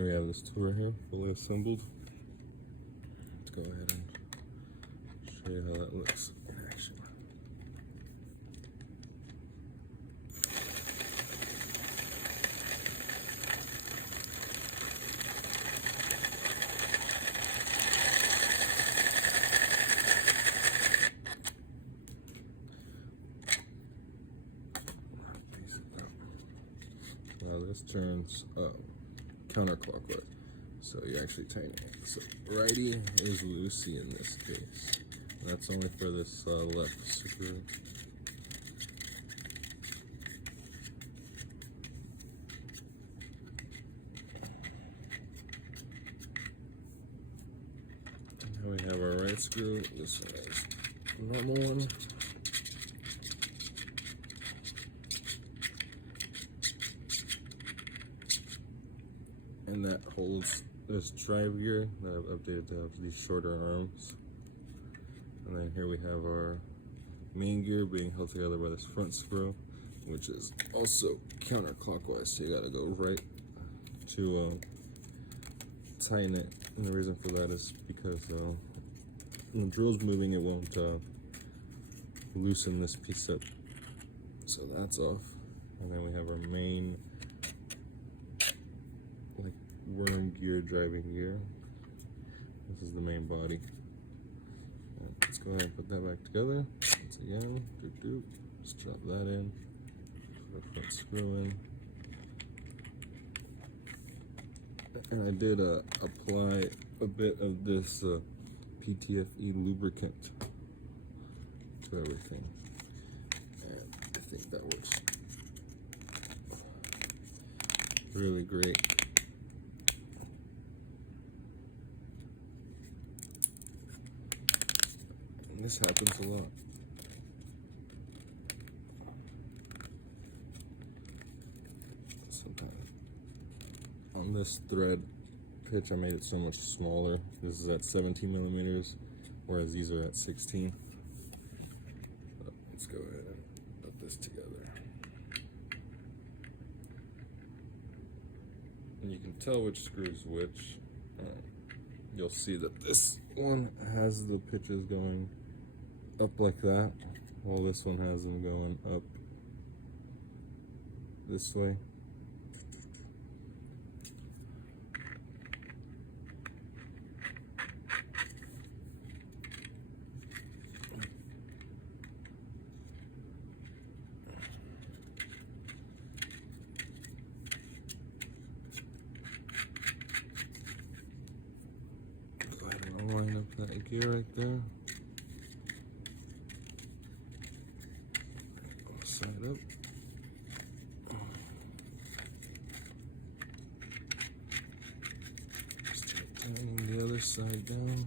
Here we have this tour here, fully assembled. Let's go ahead and show you how that looks in action. Now this turns counterclockwise, so you actually tighten it. So righty is loosey in this case. That's only for this left screw. Now we have our right screw. This one is a normal one. And that holds this drive gear that I've updated to have these shorter arms. And then here we have our main gear being held together by this front screw, which is also counterclockwise, so you gotta go right to tighten it. And the reason for that is because when the drill's moving, it won't loosen this piece up. So that's off. And then we have our main worm gear driving gear. This is the main body. And let's go ahead and put that back together. Once again, just drop that in. Put our front screw in. And I did apply a bit of this PTFE lubricant to everything. And I think that works really great. This happens a lot. Sometimes. On this thread pitch, I made it so much smaller. This is at 17 millimeters, whereas these are at 16. So let's go ahead and put this together. And you can tell which screw is which. You'll see that this one has the pitches going up like that, while this one has them going up this way. Go ahead and line up that gear right there. Side up. Just tightening the other side down.